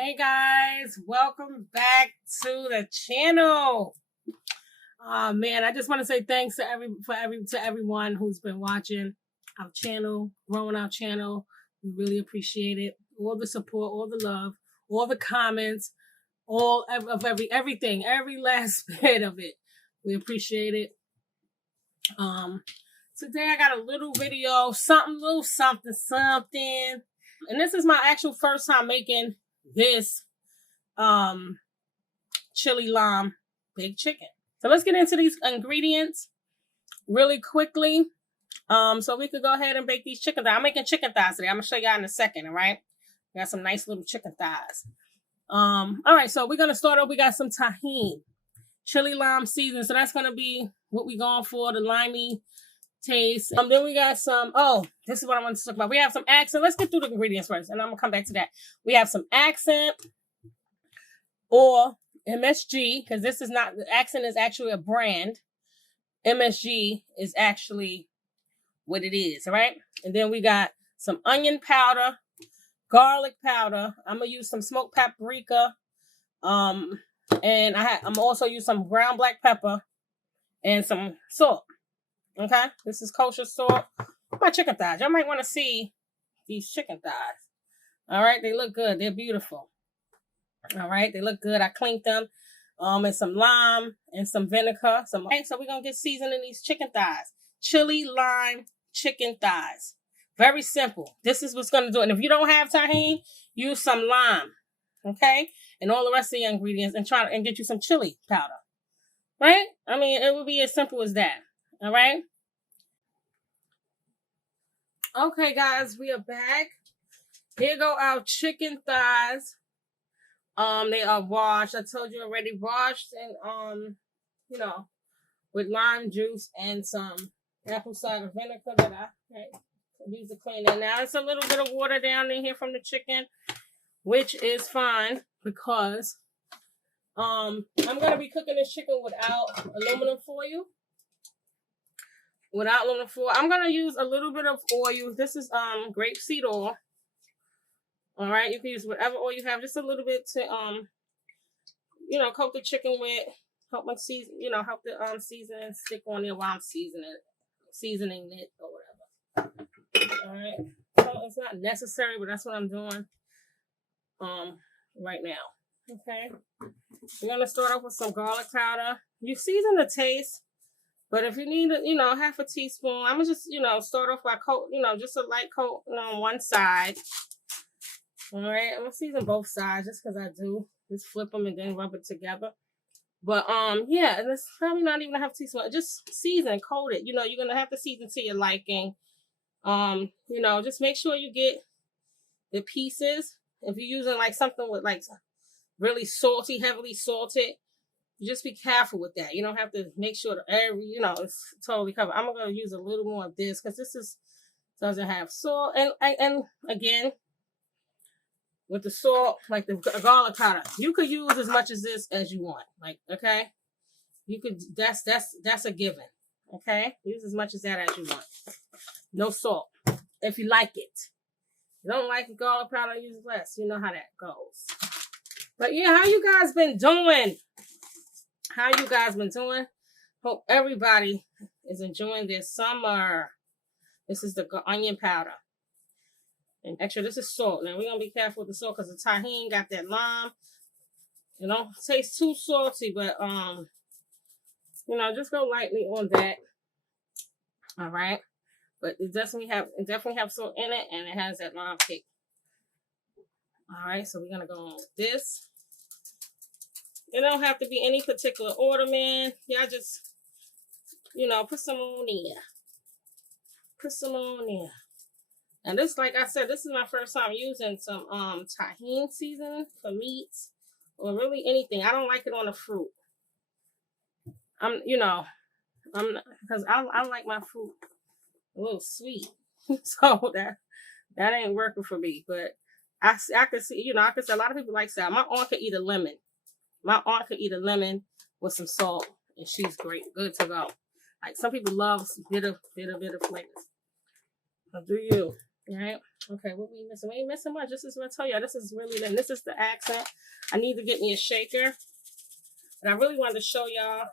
Hey guys, welcome back to the channel. Man, I just want to say thanks to everyone who's been watching our channel, growing our channel. We really appreciate it. All the support, all the love, all the comments, everything, every last bit of it. We appreciate it. Today I got a little video, something. And this is my actual first time making this chili lime baked chicken. So let's get into these ingredients really quickly. So we could go ahead and bake these chicken thighs. I'm making chicken thighs today. I'm gonna show y'all in a second, all right? We got some nice little chicken thighs. All right, so we're gonna start off. We got some tahini, chili lime seasoning. So that's gonna be what we're going for, the limey taste. Then we got some, this is what I want to talk about. We have some accent. Let's get through the ingredients first, and I'm gonna come back to that. We have some accent or MSG, because this is not, the accent is actually a brand. MSG is actually what it is, all right? And then we got some onion powder, garlic powder. I'm gonna use some smoked paprika. And I'm also use some ground black pepper and some salt. Okay, this is kosher salt. My chicken thighs. Y'all might want to see these chicken thighs. All right, they look good. They're beautiful. All right, they look good. I cleaned them. And some lime and some vinegar. Okay, so we're gonna get seasoning these chicken thighs. Chili lime chicken thighs. Very simple. This is what's gonna do it. And if you don't have tahini, use some lime. Okay, and all the rest of the ingredients, and get you some chili powder. Right? I mean, it would be as simple as that. All right. Okay, guys, we are back. Here go our chicken thighs. They are washed. I told you already, washed and with lime juice and some apple cider vinegar that I use to clean it. Now it's a little bit of water down in here from the chicken, which is fine because I'm gonna be cooking this chicken without aluminum foil. I'm gonna use a little bit of oil. This is grapeseed oil. All right, you can use whatever oil you have, just a little bit to coat the chicken with, help the seasoning stick on there while I'm seasoning it or whatever. All right, so it's not necessary, but that's what I'm doing right now. Okay, we're gonna start off with some garlic powder. You season the taste. But if you need, half a teaspoon, I'm going to just, start off by just a light coat on one side. All right. I'm going to season both sides just because I do. Just flip them and then rub it together. But, yeah, and it's probably not even a half teaspoon. Just season, coat it. You're going to have to season to your liking. Just make sure you get the pieces. If you're using, something with, really salty, heavily salted, just be careful with that. You don't have to make sure that it's totally covered. I'm going to use a little more of this because this doesn't have salt. And again, with the salt, like the garlic powder, you could use as much as this as you want. Okay? You could, that's a given. Okay? Use as much as that as you want. No salt. If you like it. If you don't like the garlic powder, use less. You know how that goes. But yeah, how you guys been doing? How you guys been doing? Hope everybody is enjoying their summer. This is the onion powder. And extra, this is salt. Now, we're going to be careful with the salt because the tahini got that lime. It don't taste too salty, but, just go lightly on that. All right? But it definitely have salt in it, and it has that lime kick. All right, so we're going to go on with this. It don't have to be any particular order, man. Y'all just, put some on there. Put some on there. And this, like I said, this is my first time using some tahini seasoning for meats or really anything. I don't like it on the fruit. Because I like my fruit a little sweet. So that ain't working for me. But I could see, I could say a lot of people like that. My aunt could eat a lemon. My aunt could eat a lemon with some salt, and she's great, good to go. Some people love bitter flavors. So do you? Right? Okay, what we missing? We ain't missing much. This is what I tell you. This is really, this is the accent. I need to get me a shaker. But I really wanted to show y'all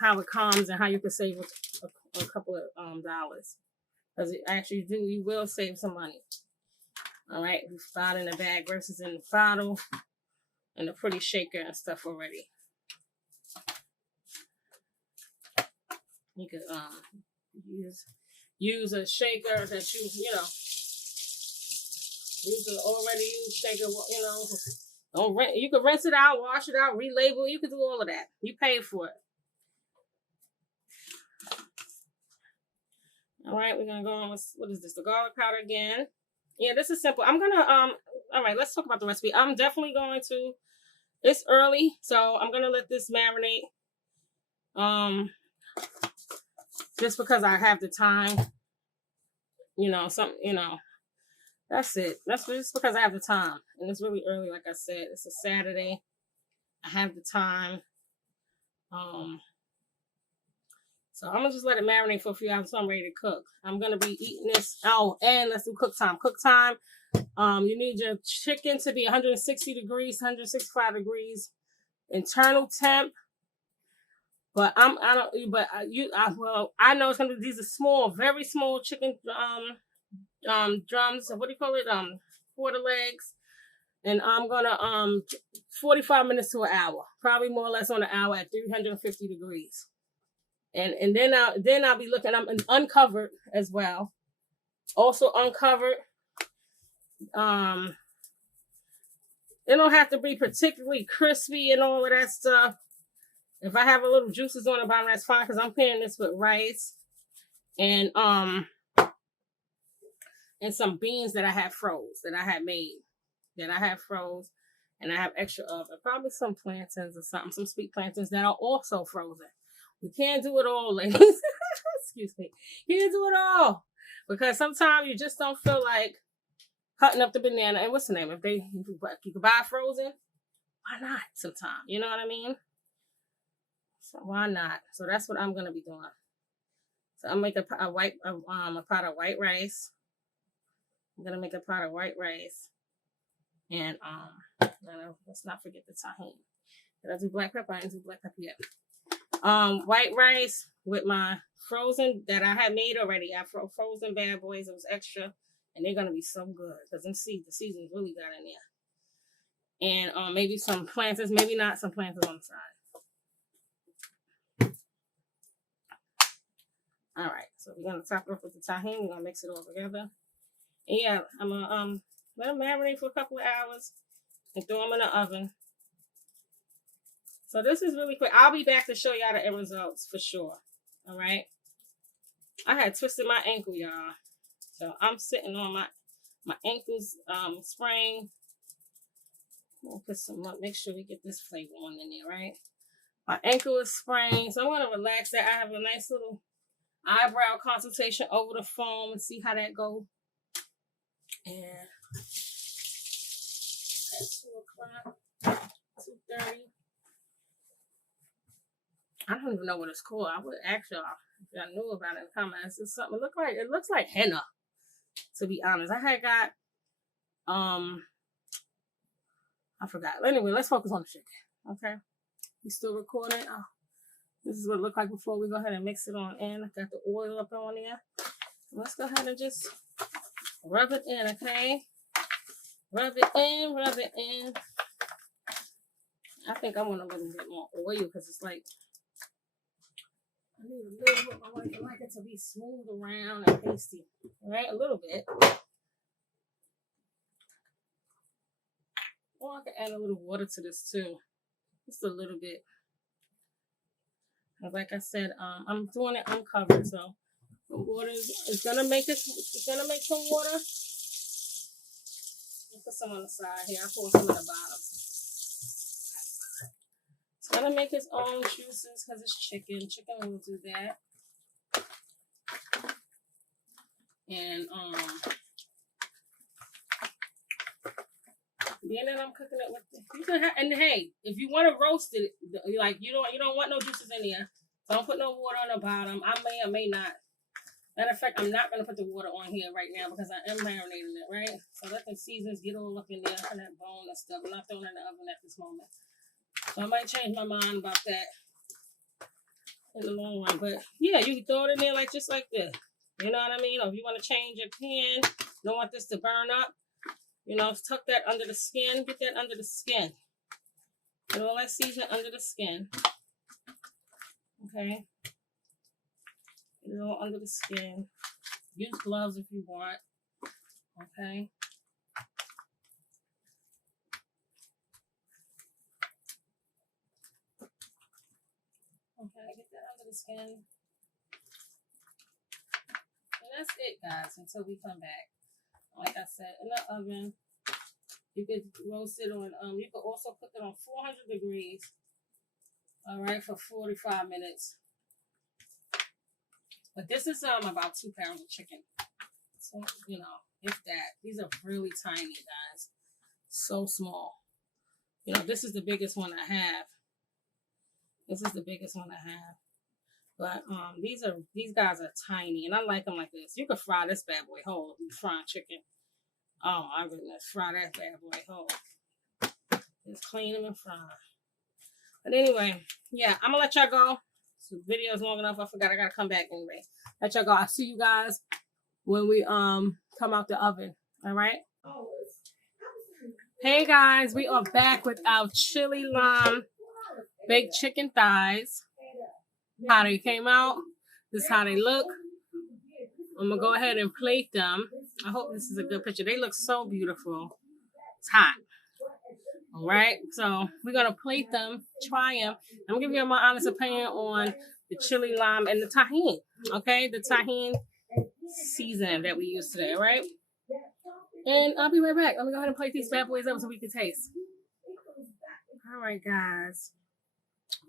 how it comes and how you can save a couple of dollars. Because it actually you will save some money. All right, we found in the bag versus in the bottle, and a pretty shaker and stuff already. You could use a shaker that you know, use an already used shaker. You know, don't rent. You could rinse it out, wash it out, relabel. You could do all of that. You paid for it. All right, we're gonna go on with, what is this? The garlic powder again. Yeah, this is simple. I'm gonna all right, let's talk about the recipe. I'm definitely going to, it's early, so I'm gonna let this marinate. Just because I have the time. You know, that's it. That's just because I have the time. And it's really early, like I said. It's a Saturday. I have the time. So I'm gonna just let it marinate for a few hours so I'm ready to cook. I'm gonna be eating this. Oh, and let's do cook time. Cook time. You need your chicken to be 160 degrees, 165 degrees internal temp. But I know it's gonna be, these are small, very small chicken drums. What do you call it? Quarter legs. And I'm gonna 45 minutes to an hour, probably more or less on an hour at 350 degrees. And then I'll be looking. I'm uncovered as well. Also uncovered. It don't have to be particularly crispy and all of that stuff. If I have a little juices on the bottom, that's fine, because I'm pairing this with rice and some beans that I have froze, and I have extra of it. Probably some plantains or something, some sweet plantains that are also frozen. We can't do it all, ladies. Excuse me. You can't do it all, because sometimes you just don't feel like cutting up the banana. And what's the name? If you can buy frozen, why not? Sometimes, you know what I mean. So why not? So that's what I'm gonna be doing. So I'll make a pot of white rice. I'm gonna make a pot of white rice, and let's not forget the tahini. Did I do black pepper? I didn't do black pepper yet. White rice with my frozen that I had made already. I frozen bad boys. It was extra, and they're gonna be so good because the season's really got in there. And maybe some plantains, maybe not some plantains on the side. All right, so we're gonna top it off with the tahini. We're gonna mix it all together. And yeah, I'm gonna let them marinate for a couple of hours and throw them in the oven. So this is really quick. I'll be back to show y'all the end results for sure. All right. I had twisted my ankle, y'all. So I'm sitting on my ankles sprained. We'll put some up. Make sure we get this flavor on in there, right? My ankle is sprained, so I'm gonna relax that. I have a nice little eyebrow consultation over the phone and see how that goes. And at 2:00, 2:30. I don't even know what it's called. I would ask y'all if y'all knew about it in the comments. It's something. It looks like henna, to be honest. I had got I forgot. Anyway, let's focus on the chicken. Okay. You still recording? Oh, this is what it looked like before we go ahead and mix it on in. I got the oil up on there. Let's go ahead and just rub it in, okay? Rub it in. I think I want a little bit more oil because it's like, I need a little bit more. I like it to be smooth around and pasty. All right, a little bit. Or I can add a little water to this too. Just a little bit. Like I said, I'm doing it uncovered, so the water is gonna make it. It's gonna make some water. I'll put some on the side here. I pour some on the bottom. It's gonna make its own juices because it's chicken. Chicken will do that. And being that I'm cooking it with, you can have, and hey, if you want to roast it, like you don't want no juices in there. Don't put no water on the bottom. I may or may not. Matter of fact, I'm not going to put the water on here right now because I am marinating it, right? So let the seasons get all up in there and that bone and stuff. I'm not throwing it in the oven at this moment. So I might change my mind about that in the long run. But yeah, you can throw it in there like just like this. You know what I mean? Or if you want to change your pan, don't want this to burn up, you know, tuck that under the skin. Get that under the skin. Get all that seasoning under the skin. Okay. Get it all under the skin. Use gloves if you want. Okay. Okay, get that under the skin. And that's it, guys, until we come back. Like I said, in the oven, you could roast it on, you could also cook it on 400 degrees, all right, for 45 minutes. But this is about 2 pounds of chicken. So, you know, if that. These are really tiny, guys. So small. You know, this is the biggest one I have. This is the biggest one I have. But these guys are tiny, and I like them like this. You could fry this bad boy whole if you're frying chicken. Oh my goodness, fry that bad boy whole. Just clean them and fry. But anyway, yeah, I'm gonna let y'all go. So the video is long enough. I forgot I gotta come back anyway. Let y'all go. I'll see you guys when we come out the oven. All right. Hey guys, we are back with our chili lime baked chicken thighs. How they came out. This is how they look. I'm gonna go ahead and plate them. I hope this is a good picture. They look so beautiful. It's hot. All right, so we're gonna plate them, try them. I'm gonna give you my honest opinion on the chili lime and the tahini. Okay, the tahini seasoning that we use today. All right, and I'll be right back. Let me go ahead and plate these bad boys up so we can taste. All right, guys,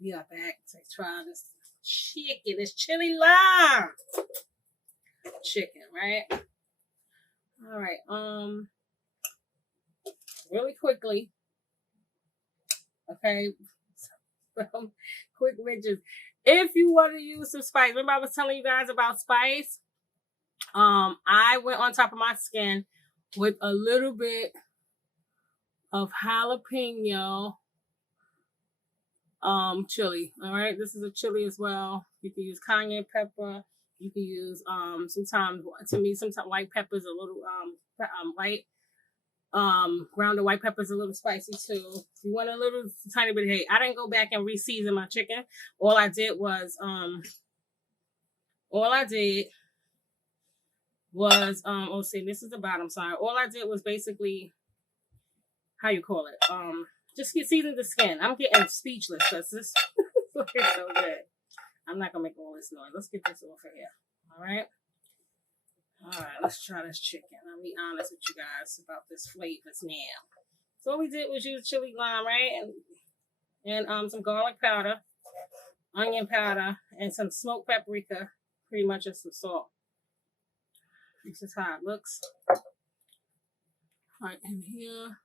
we are back to try this chicken. It's chili lime chicken, right? All right, really quickly, okay, quick mentions. If you want to use some spice, remember I was telling you guys about spice? I went on top of my skin with a little bit of jalapeno chili. All right, this is a chili as well. You can use cayenne pepper. You can use sometimes white pepper is a little white. Grounded white pepper is a little spicy too. If you want a little tiny bit of hate, I didn't go back and re-season my chicken. All I did was oh, see, this is the bottom side. All I did was basically, how you call it, just get season the skin. I'm getting speechless because this looking so good. I'm not gonna make all this noise. Let's get this off of here. All right. All right, let's try this chicken. I'll be honest with you guys about this flavors now. So what we did was use chili lime, right, and some garlic powder, onion powder, and some smoked paprika, pretty much, and some salt. This is how it looks. Right in here.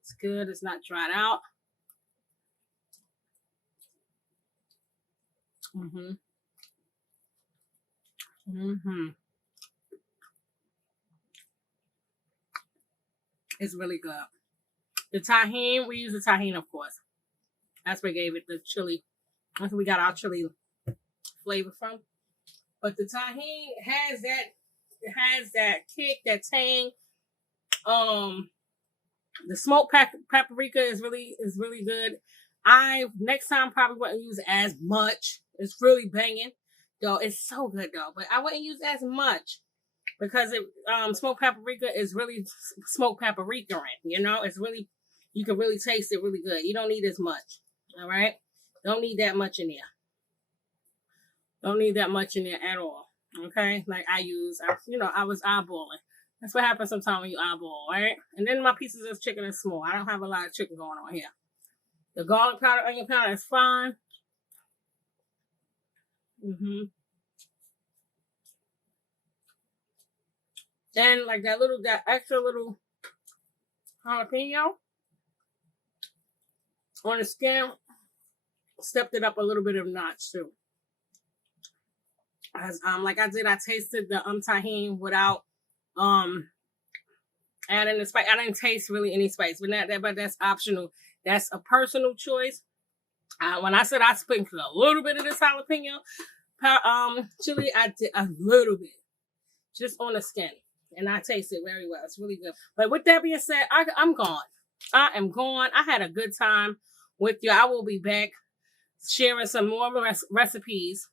It's good. It's not dried out. It's really good. The tahini, we use the tahini, of course. That's what gave it the chili. That's where we got our chili flavor from. But the tahini has that kick, that tang. The smoked paprika is really good. I next time probably wouldn't use as much. It's really banging, though. It's so good though, but I wouldn't use as much because it smoked paprika is really smoked paprika. You know, it's really, you can really taste it really good. You don't need as much. All right, don't need that much in there. Don't need that much in there at all. Okay, like I was eyeballing. That's what happens sometimes when you eyeball, right? And then my pieces of chicken is small. I don't have a lot of chicken going on here. The garlic powder, onion powder is fine. Then like that extra little jalapeno on the skin stepped it up a little bit of notch too. As like I did, I tasted the tahini without adding the spice. I didn't taste really any spice, but that's optional. That's a personal choice. When I said I sprinkled a little bit of this jalapeno chili, I did a little bit, just on the skin, and I tasted very well. It's really good. But with that being said, I'm gone. I am gone. I had a good time with you. I will be back sharing some more recipes.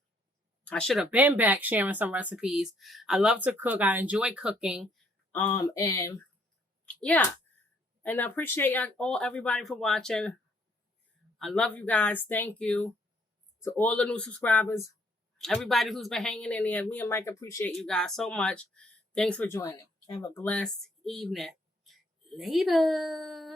I should have been back sharing some recipes. I love to cook. I enjoy cooking. And yeah. And I appreciate everybody for watching. I love you guys. Thank you to all the new subscribers. Everybody who's been hanging in there. Me and Mike appreciate you guys so much. Thanks for joining. Have a blessed evening. Later.